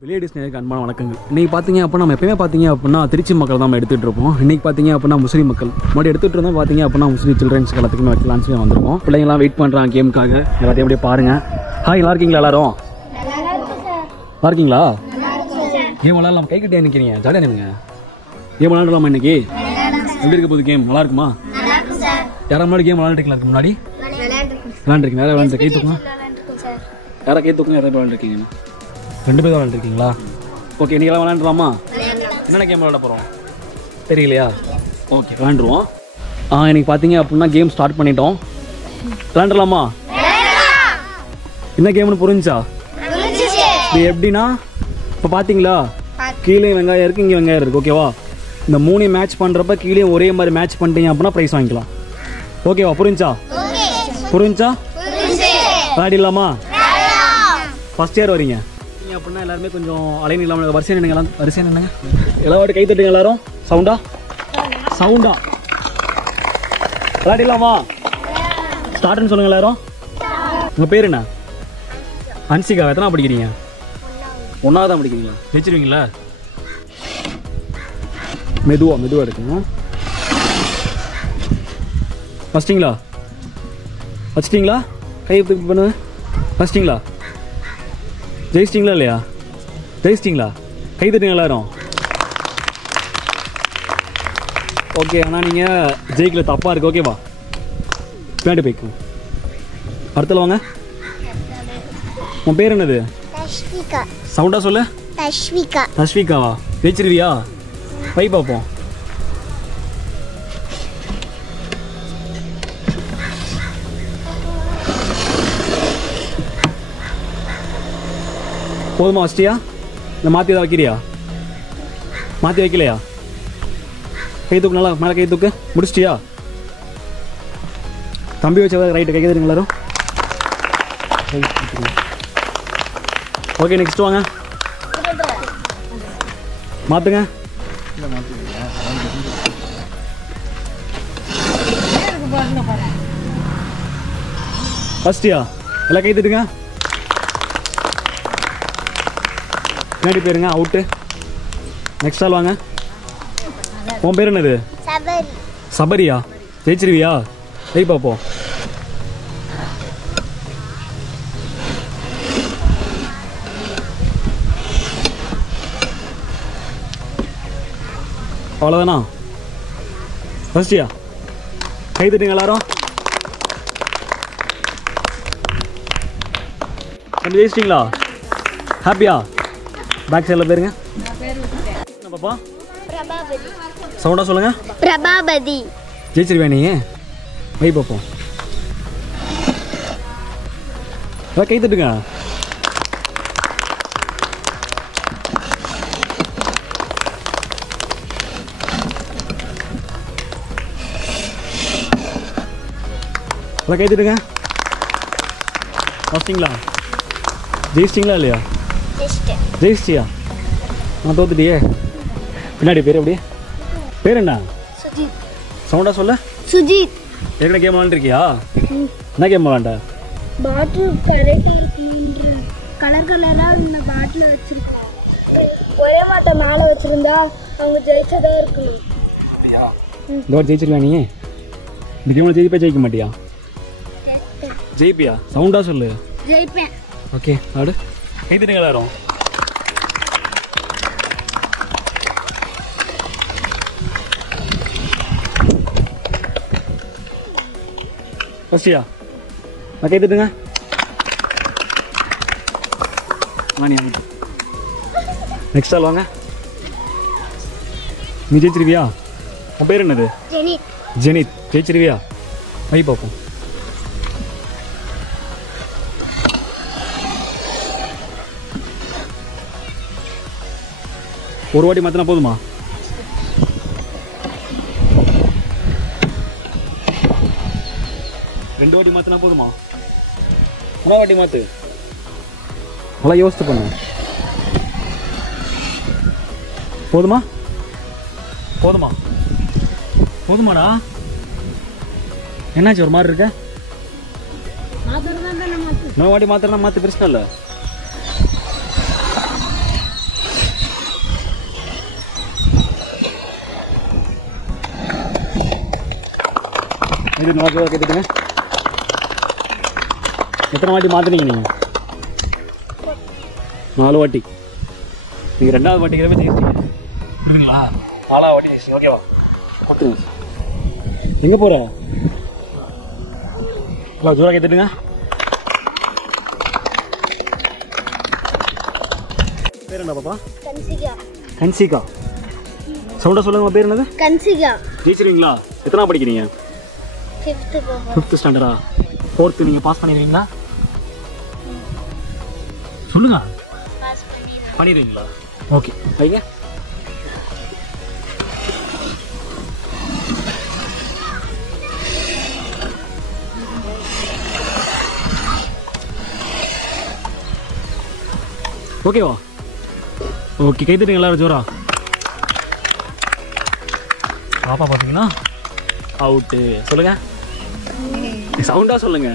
விளையாடி ஸ்நேகருக்கு அன்பான வணக்கங்கள். இன்றைக்கி பார்த்தீங்க அப்படின்னா நம்ம எப்பயுமே பார்த்தீங்க அப்படின்னா திருச்சி மக்கள் தான் நம்ம எடுத்துகிட்டு இருப்போம். இன்றைக்கி பார்த்தீங்க அப்படின்னா முஸ்லீம் மக்கள் முன்னாடி எடுத்துகிட்டு இருந்தால் பார்த்தீங்க அப்படின்னா முஸ்லீம் சில்ட்ரன்ஸ் எல்லாத்துக்குமே வைக்கலான்னு சொல்லி வந்திருக்கோம். பிள்ளைங்களாம் வெயிட் பண்ணுறாங்க கேமுக்காக. எல்லாத்தையும் அப்படியே பாருங்கள். ஹாய், நல்லா இருக்கீங்களா எல்லாரும்? நல்லா இருக்கீங்களா? கேம் விளாட்லாம். கை கட்டி நிற்கிறீங்க, ஜாலியாக நினைங்க. கேம் விளாடலாமா இன்னைக்கு? எப்படி இருக்க போகுது கேம்? நல்லா இருக்குமா? யாரா முன்னாடி கேம் விளாண்டுருக்கீங்களா? அதுக்கு முன்னாடி விளாண்டுருக்கீங்க? யாராவது விளாண்டு கை தூக்குங்க. யாரா கை தூக்குங்க? யாராவது விளாண்டுருக்கீங்கண்ணா? 2 பேர் விளாண்டுருக்கீங்களா? ஓகே, இன்றைக்கி எல்லாம் விளாண்டுருவாமா? என்னென்ன கேம் விளாட போகிறோம் தெரியலையா? ஓகே, விளாண்டுருவோம். இன்னைக்கு பார்த்தீங்க அப்படின்னா கேம் ஸ்டார்ட் பண்ணிட்டோம். விளாண்டுலாமா? என்ன கேம்னு புரிஞ்சா? இது எப்படின்னா இப்போ பார்த்தீங்களா, கீழே வெங்காயம் இருக்குது, இங்கே வெங்காயம் இருக்குது. ஓகேவா? இந்த 3 மேட்ச் பண்ணுறப்ப கீழே ஒரே மாதிரி மேட்ச் பண்ணிட்டீங்க அப்படின்னா ப்ரைஸ் வாங்கிக்கலாம். ஓகேவா? புரிஞ்சா? விளாடிடலாமா? ஃபஸ்ட் இயர் வரீங்க அப்படின்னா எல்லாருமே கொஞ்சம் அலைன் இல்லாமல் வரிசையாக நின்னுங்கலாம். வரிசையாக நின்னுங்க. எல்லாரும் கை தட்டுங்க. எல்லாரும் சவுண்டா விளையாடிடலாமா? ஸ்டார்ட்னு சொல்லுங்க எல்லாரும். உங்கள் பேர் என்ன? அன்சிகா. எத்தனை படிக்கிறீங்க? 1வது தான் படிக்கிறீங்களா? ஜெயிச்சிருவீங்களா? மெதுவாக இருக்குங்க. வச்சிட்டிங்களா? கை பண்ணு. ஃபஸ்ட்டிங்களா? ஜெயிச்சிட்டிங்களா இல்லையா? ஜெயிச்சிட்டிங்களா? கை தட்டுங்க எல்லாரும். ஓகே, ஆனால் நீங்கள் ஜெயிக்கல, தப்பாக இருக்கு. ஓகேவா? பின்னாடி போய்க்கும். அடுத்தல வாங்க. உன் பேர் என்னது? சவுண்டா சொல்லு. தஷ்விகாவா? ஜெயிச்சிருவியா? பை பார்ப்போம். போதுமா? வச்சிட்டியா? இல்லை மாற்றி தான் வைக்கிறியா? மாற்றி வைக்கலையா? கை தூக்கு. நல்லா மேலே கை தூக்கு. முடிச்சிட்டியா? தம்பி வச்ச ரைட்டு. கை தருங்க எல்லாரும். ஓகே, நெக்ஸ்ட் வாங்க. மாற்றுங்க. ஃபஸ்ட்டியா? எல்லாம் கை தட்டுங்க. பின்னாடி போயிருங்க. அவுட்டு. நெக்ஸ்ட் ஆள் வாங்க. உன் பேர் என்னது? சபரியா? ஜெயிச்சிருவியா? ஜெய் பார்ப்போம். அவ்வளோதானா? ஃபஸ்ட்டியா? கை தட்டுங்க எல்லாரும். ஜெயிச்சிட்டிங்களா? ஹாப்பியா? பேக் சைடில் போயிருங்க. பாப்பா சவுண்டா சொல்லுங்க. பிரபாபதி. ஜெயிச்சிருவியா நீ? வை பார்ப்போம். கை தட்டுங்க. கை தட்டுங்க. ஃபஸ்ட்டிங்களா? ஜெயிச்சிட்டிங்களா இல்லையா? ஜெயிச்சிட்டியா? நான் தோத்துட்டியே. பின்னாடி பேர் எப்படி? பேர் என்ன? சவுண்டா சொல்ல. சுஜித். ஏற்கனவே கேம் விளாண்டுருக்கியா? என்ன கேம் விளாண்ட? பாட்டில் கலர் கலராக இந்த பாட்டில் வச்சிருக்கோம். ஒரே மாட்டை மேலே வச்சிருந்தா அவங்க ஜெயிச்சதா இருக்கணும். இந்த வாட்டி ஜெயிச்சிருக்கா நீ? இந்த கேமில் ஜெயிக்க மாட்டியா? ஜெயிப்பியா? சவுண்டா சொல்லு. ஜெயிப்பேன். ஓகே, ஆடு. கை தட்டுங்க எல்லாரும். ஃபஸ்ட்டியா? நான் கை தட்டுங்க. நெக்ஸ்ட் ஆள் வாங்க. நீ ஜெயிச்சிருவியா? உன் பேர் என்னது? ஜெனித். ஜெயிச்சிருவியா? வை பார்ப்போம். ஒரு வாட்டி மாற்றினா போதுமா? ரெண்டு வாட்டி மாற்றினா போதுமா? 3 வாட்டி மாற்று. நல்லா யோசித்து பண்ணு. போதுமாடா? என்னாச்சு ஒரு மாதிரி இருக்க? 3 வாட்டி மாத்திரனா மாற்று, பிரச்சனை இல்லை. இது நல்லா கேட்டுட்டுங்க. எத்தனை வாட்டி மாற்றினீங்க நீங்கள்? 4 வாட்டி. நீங்கள் 2வது வாட்டிக்கிறவே ஜெயிச்சிங்க. 4வது வாட்டி ஜெயிச்சிங்க. ஓகேவா? ஓகேங்க. எங்கே போகிற? ஜோராக கேட்டுட்டுங்க. பேர் என்ன பாப்பா? கன்சிகா. கன்சிகா. சவுண்டா சொல்லுங்க. பேர் என்னது? கன்சிகா. ஜெயிச்சிருவீங்களா? எத்தனை படிக்கிறீங்க? 5th ஸ்டாண்டர்டா? 4th நீங்க பாஸ் பண்ணிடுவீங்களா? சொல்லுங்க. பாஸ் பண்ணிடுவீங்களா? ஓகே வைங்க. ஓகேவா? ஓகே கை தட்டுங்க எல்லாரும் ஜோரா. பாப்பா பார்த்தீங்கன்னா அவுட்டு. சொல்லுங்க. சவுண்டா சொல்லுங்க.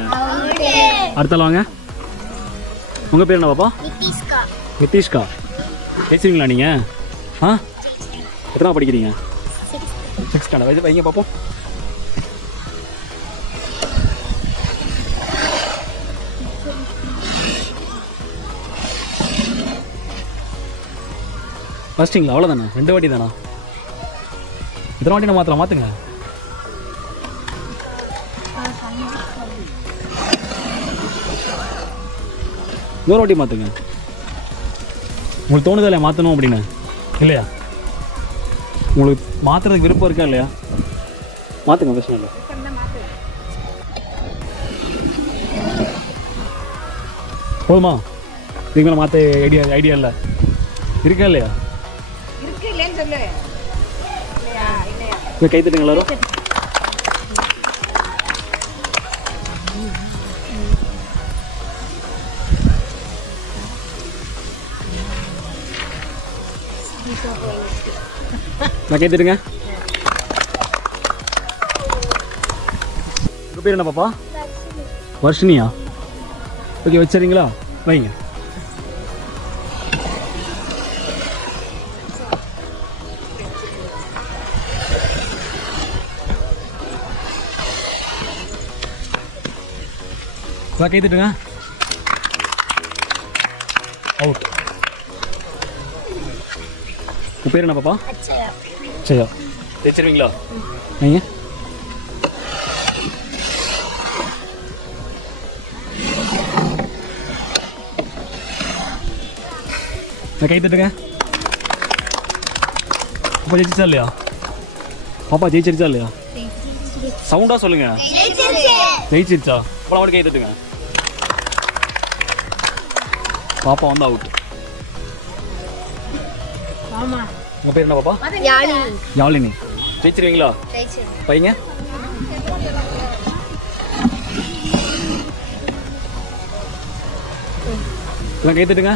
அடுத்தால வாங்க. உங்க பேர் என்ன பாப்பா? நிதிஷ்கா. நிதிஷ்கா. பேசுவீங்களா நீங்க? ஆ எத்தனை படிக்கிறீங்க? 6th standard. வைங்க பாப்போம். ஃபஸ்ட்டிங்களா? அவ்வளோதானே? 2 வாட்டி தானா? எத்தனை வாட்டி நான் மாற்றலாம்? மாற்றுங்க. இன்னொரு வாட்டி மாற்றுங்க. உங்களுக்கு தோணுதா இல்லையா மாற்றணும் அப்படின்னு? இல்லையா? உங்களுக்கு மாற்றுறதுக்கு விருப்பம் இருக்கா இல்லையா? மாற்றுங்க, பிரச்சனை இல்லை. போதுமா? இதுக்கு மேலே மாற்ற ஐடியா இல்லை இருக்கா இல்லையா? கை தட்டுங்க எல்லாரும். நான் கை தட்டுங்க. உங்க பேர் என்ன பாப்பா? வர்ஷினியா. ஓகே வச்சுறீங்களா? வைங்க. கை தட்டுங்க. அவுட். உன் பேர் என்ன பாப்பா? அச்சயா. ஜெயிச்சிருவீங்களா? நீங்க கை தட்டுங்க. பாப்பா ஜெயிச்சிச்சா இல்லையா? பாப்பா ஜெயிச்சிருச்சா இல்லையா? சவுண்டா சொல்லுங்க. ஜெயிச்சிருச்சா? அவளோட கை தட்டுங்க. பாப்பா வந்து அவுட். உங்க பேர் என்ன பாப்பா? யாழினி. ஜெயிச்சிருவீங்களா? பையங்க எல்லாம் கை தட்டுங்க.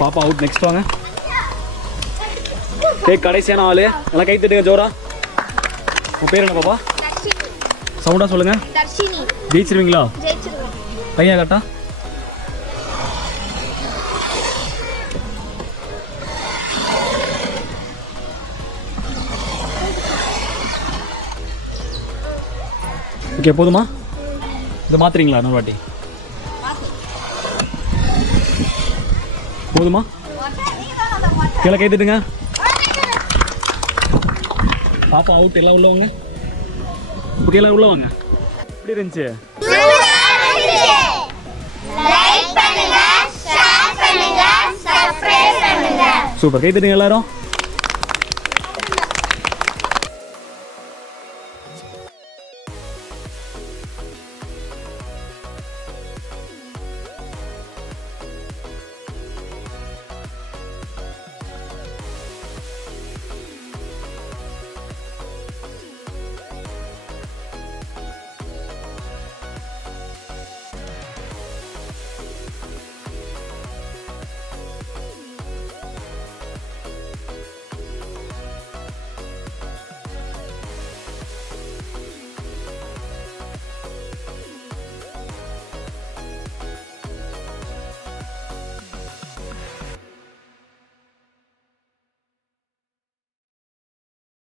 பாப்பா அவுட். நெக்ஸ்ட் வாங்க. கடைசியான ஆளு. எல்லாம் கை தட்டுங்க ஜோரா. உங்க பேர் என்ன பாப்பா? சவுண்டா சொல்லுங்க. ஜெயிச்சிருவீங்களா? பையன் கரெக்டா? ஓகே போதுமா? இதை மாத்துறீங்களா இன்னொரு வாட்டி? போதுமா? கீழே கை தட்டுங்க. பாப்பா அவுட். எல்லாம் உள்ளவங்க கீழே உள்ளவங்க. எப்படி இருந்துச்சு? சூப்பர். கை தட்டுங்க எல்லாரும்.